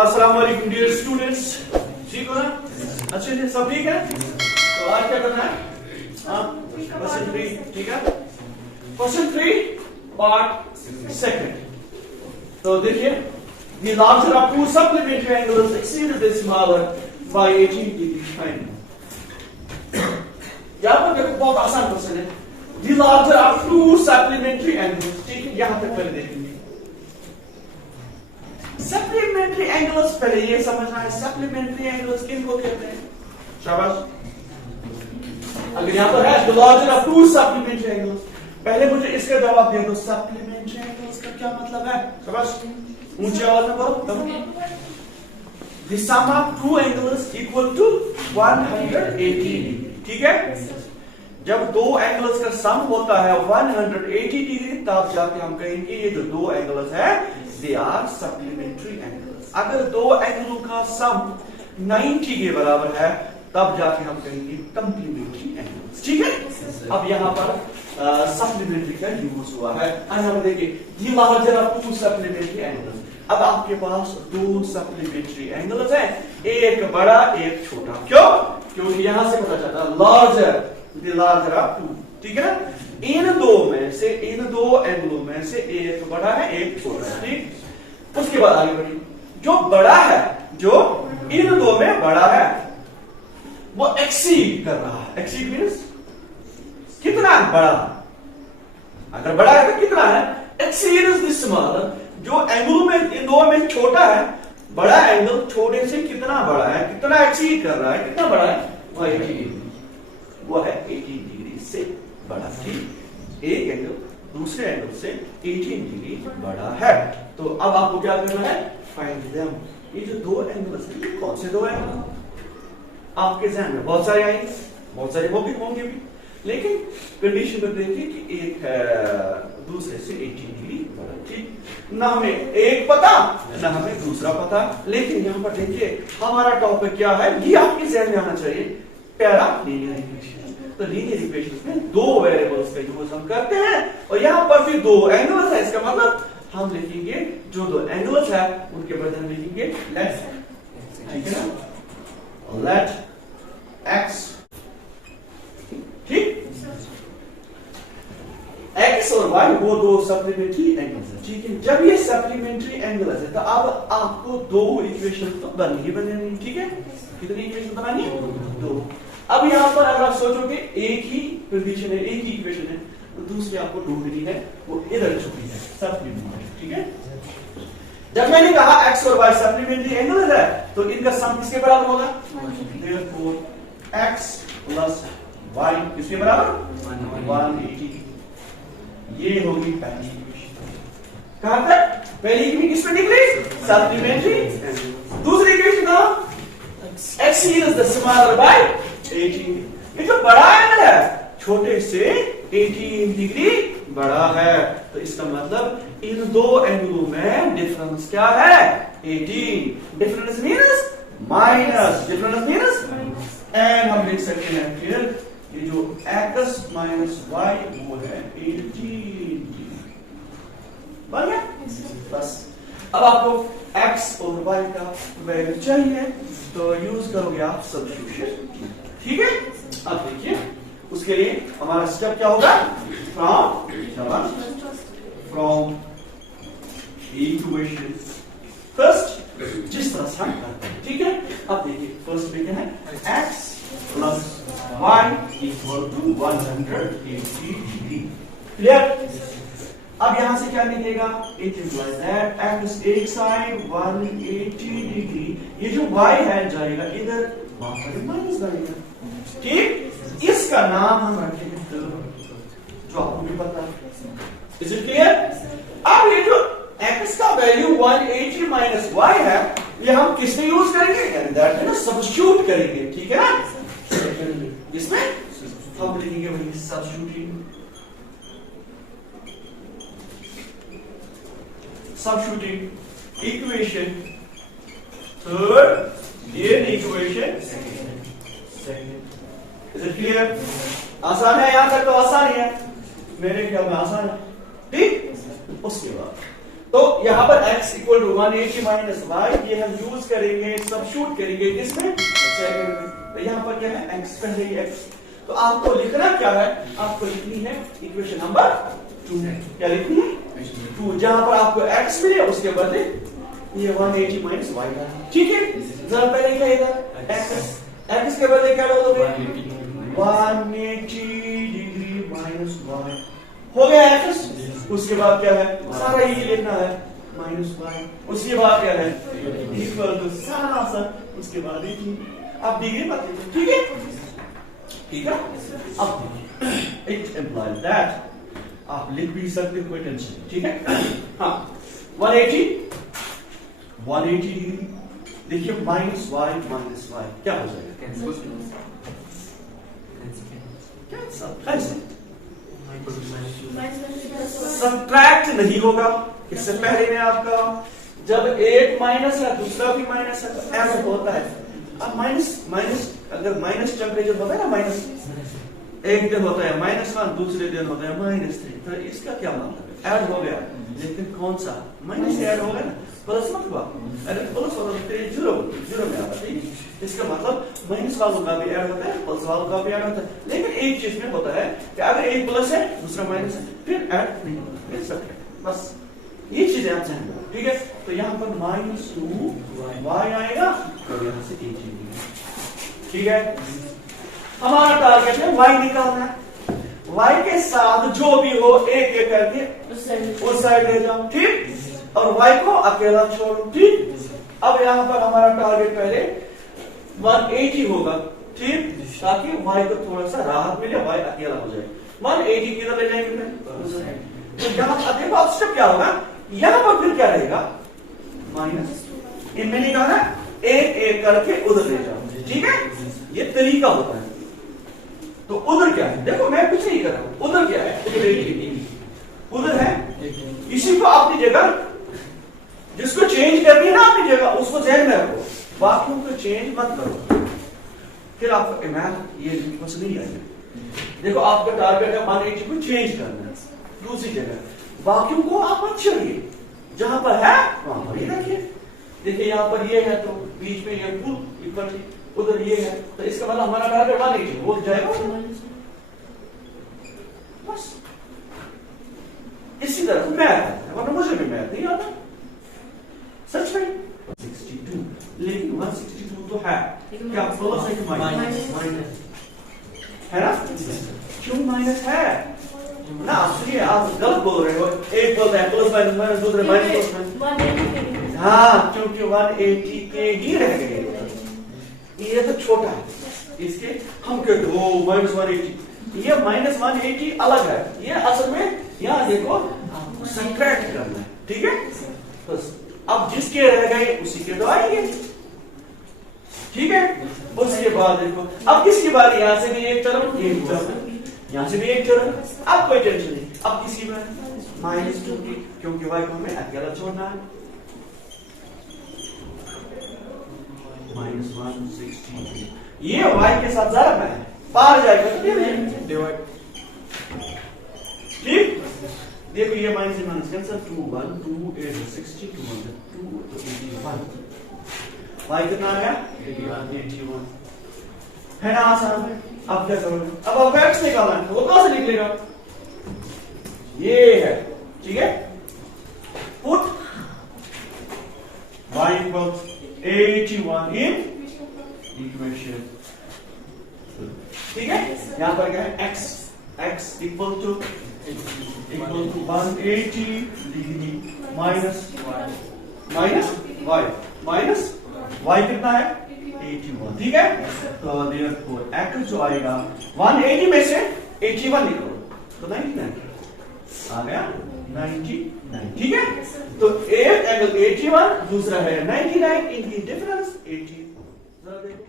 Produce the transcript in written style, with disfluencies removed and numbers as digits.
अस्सलाम वालेकुम dear students, ठीक हो ना? अच्छे से सब ठीक है? तो आज क्या करना है? क्वेश्चन 3, ठीक है? Question 3 part second. तो देखिए, the larger of two supplementary angles exceeded the smaller by 18 degree. यहाँ पर देखो बहुत आसान क्वेश्चन है। The larger of two supplementary angles, ठीक है? यहाँ तक पहले देखेंगे। सप्लीमेंट्री एंगल्स पहले ये समझना है, सप्लीमेंट्री एंगल्स किनको कहते हैं? शाबाश। अगर यहां पर है the larger of two supplementary angles, पहले मुझे इसका जवाब दे दो, सप्लीमेंट्री एंगल्स का क्या मतलब है? शाबाश, ऊंची आवाज में बोलो। The sum of two angles equal to 180 ठीक है? जब दो एंगल्स का सम होता है 180 डिग्री, तब जाके हम कहेंगे ये जो दो एंगल्स है they are supplementary angles। अगर दो एंगलों का सम 90 के बराबर है, तब जाके हम कहेंगे complementary angles, ठीक है? अब यहाँ पर supplementary का यूज हुआ है। हम देखिए the larger of two supplementary angles। अब आपके पास दो supplementary angles हैं, एक बड़ा एक छोटा। क्यों? क्योंकि यहां से पता चलता है larger, the larger of two, ठीक है ना? इन दो एंगलों में से एक बड़ा है एक छोटा है, ठीक? उसके बाद आगे बढ़िए, जो बड़ा है, जो इन दो में बड़ा है, वो एक्सीड कर रहा है। एक्सीड मीन्स कितना बड़ा? अगर बड़ा है तो कितना है? Exceed is the smaller. जो एंगल में इन दो में छोटा है, बड़ा एंगल छोटे से कितना बड़ा है, कितना एक्सीड कर रहा है, कितना बड़ा है? वो 80 डिग्री, वो है 80 डिग्री से बड़ा, ठीक? एक एंगल दूसरे एंगल से 18 डिग्री बड़ा है। तो अब आपको क्या करना है? Find them. ये जो दो एंगल्स हैं, ये कौन से दो एंगल? आपके ध्यान में बहुत सारे आएंगे, बहुत सारे होंगे भी, लेकिन कंडीशन में देखिए कि एक दूसरे से 18 डिग्री बड़ा, ठीक? ना हमें एक पता, ना हमें दूसरा पता, लेकिन यहाँ पर देखिए हमारा टॉपिक क्या है, ये आपके ध्यान में आना चाहिए, पैरा लीनियर इक्वेशन। तो लीनियर इक्वेशंस में दो वेरिएबल्स का यूज हम करते हैं, और यहाँ पर भी दो एंगल्स है। इसका मतलब हम लिखेंगे जो दो एंगल्स है उनके बदले में लिखेंगे लेट, ठीक है ना? लेट एक्स, ठीक? एक्स और वाई वो दो सप्लीमेंट्री एंगल्स है, ठीक है? जब ये सप्लीमेंट्री एंगल्स है, तो अब आपको दो इक्वेशन तो बननी, ठीक है? कितनी इक्वेशन बनानी है? दो। अब यहां पर अगर आप सोचोगे एक ही कंडीशन है, एक ही इक्वेशन है, तो दूसरी आपको ढूंढनी है, वो इधर छुपी है, सप्लीमेंट्री, ठीक है? जब मैंने कहा x और y सप्लीमेंट्री एंगल है, तो इनका सम किसके बराबर होगा? Therefore x plus y किसके बराबर? 180। ये होगी पहली इक्वेशन। कहां तक? पहली इक्वेशन किस पे निकली? सप्लीमेंट्री। दूसरी इक्वेशन कहां? x is the smaller by 18। ये जो बड़ा एंगल है छोटे से 18 डिग्री बड़ा है, तो इसका मतलब इन दो एंगलों में डिफरेंस क्या है? 18। Difference means minus, difference means, and हम लिख सकते हैं फिर ये जो x माइनस y वो है 18 डिग्री। बन गया? बस। अब आपको x और y का वैल्यू चाहिए, तो यूज करोगे आप सब्स्टिट्यूशन, ठीक है? अब देखिए उसके लिए हमारा स्टेप क्या होगा? फ्रॉम इक्वेशन फर्स्ट, जिस तरह से हम करते हैं, ठीक है? अब देखिए फर्स्ट में क्या है? x plus y equal to 180 degree. Clear? अब यहां से क्या निकलेगा? इट इम्प्लाइज दैट x एक साइड 180 डिग्री, ये जो y है जाएगा इधर, वहां पर माइनस जाएगा, ठीक? इसका नाम हम रखेंगे जो आपको भी पता है। Is it clear? अब ये जो x का वैल्यू 180 माइनस y है, ये हम किस में यूज करेंगे? दैट है ना, सब्स्टिट्यूट करेंगे, ठीक है ना? इसमें हम लिखेंगे वही substituting, substituting equation third, given equation second. Is it clear? आसान है, यहां तक तो आसान ही है, मेरे ख्याल में आसान है, ठीक? उसके बाद तो यहां पर x equal to 180 minus y, ये हम यूज करेंगे, सबस्टिट्यूट करेंगे किसमें, सेकंड में। तो यहां पर क्या है, x पहले ही x, तो आपको लिखना क्या है, आपको लिखनी है इक्वेशन नंबर 2। क्या लिखनी है, 2, जहां पर आपको x मिले उसके बदले ये 180 माइनस वाई, ठीक है। जरा पहले क्या इधर x के बदले क्या डालोगे, 180 डिग्री माइनस वाई, हो गया x। उसके बाद क्या है, सारा ये लिखना है माइनस वाई, उसके बाद क्या है इक्वल टू सारा सा, उसके बाद आप डिग्री मत लिखो, ठीक है, ठीक है। अब इट इम्प्लाइज दैट आप लिख भी सकते हो, कोई टेंशन, ठीक है। हाँ 180 डिग्री, देखिए माइनस वाई क्या हो जाएगा, कैसे सब्ट्रैक्ट नहीं होगा। इससे पहले में आपका जब एक माइनस है दूसरा भी माइनस है, तो ऐसा होता है। अब माइनस अगर माइनस टेम्परेचर होता है ना, माइनस एक दिन होता है -1, दूसरे दिन होता है -3, तो इसका क्या मतलब है, ऐड हो गया, लेकिन कौन सा माइनस ऐड हो गया ना, प्लस मत हुआ, अगर प्लस होता तो जीरो में आता, ठीक। इसका मतलब माइनस वालों का भी ऐड होता है, प्लस वालों का भी ऐड होता है, लेकिन एक चीज में होता है कि अगर एक प्लस है दूसरा माइनस है, फिर ऐड नहीं होता, सब बस ये चीजें आप ध्यान रखो, ठीक है। तो यहाँ पर -2 वाई आएगा और यहाँ से एक चीज, ठीक है। हमारा टारगेट है वाई निकालना है, वाई के साथ जो भी हो एक एक करके उस साइड ले जाओ, ठीक, और y को अकेला छोड़ो, ठीक। अब यहां पर हमारा टारगेट पहले 180 होगा, ठीक, ताकि y को थोड़ा सा राहत मिले, y अकेला हो जाए। 180 किधर ले जाएंगे, तो यहां देखो अब स्टेप क्या होगा, यहां पर फिर क्या रहेगा, माइनस, इनमें नहीं कहा एक एक करके उधर ले जाओ, ठीक है, ये तरीका होता है। तो उधर क्या है, देखो मैं कुछ नहीं कर रहा हूं, उधर क्या है, उधर है, इसी को अपनी जगह, जिसको चेंज करनी है ना अपनी जगह, उसको ध्यान में रखो, बाकियों को चेंज मत करो, फिर आपको मैथ ये बस नहीं आएगा। देखो आपका टारगेट है 180 को चेंज करना है दूसरी जगह, बाकियों को आप मत छोड़िए, जहां पर है वहां पर ही रखिए। देखिए यहाँ पर ये है तो बीच में ये फुल इक्वल, उधर ये है, तो इसका मतलब हमारा टारगेट 180 हो जाएगा, बस इसी तरह मैथ है, वरना मुझे भी मैथ नहीं आता सच में। 62, लेकिन 162 तो है, क्या प्लस है कि माइनस है ना, क्यों माइनस है ना, सुनिए आप गलत बोल रहे हो, एक बोलता है प्लस माइनस, दूसरे माइनस प्लस, हाँ क्योंकि 180 के ही रह गए, ये तो छोटा है, इसके हम कहते हो -180, ये -180 अलग है, ये असल में यहाँ देखो सब्ट्रैक्ट करना है, ठीक है। बस अब जिसके रह गए उसी के तो आएंगे, ठीक है। उसके बाद देखो अब किसकी बारी, यहाँ से भी एक तरफ, ये यहाँ से भी एक तरफ, अब कोई टेंशन नहीं, अब किसी में -2 की, क्योंकि y को हमें अकेला छोड़ना है, -160, ये y के साथ जरा में पार जाएगा, ठीक। देखो ये माइनस माइनस कैंसिल, 2 1 2 8 60 2 1 2 तो 81, y कितना आ गया 81 है ना, आसान है। अब क्या करोगे, अब आपको x निकालना है, वो कहां से निकलेगा, ये है, ठीक है। Put y equals 81 in equation, ठीक है। यहां पर क्या है, x equal to 180 degree minus y कितना है 81, ठीक है। तो देयरफॉर x जो आएगा 180 में से 81 निकालो तो 99 आ गया, 99, ठीक है। तो एक एंगल 81, दूसरा है 99, इनकी डिफरेंस 80, जरा देखो।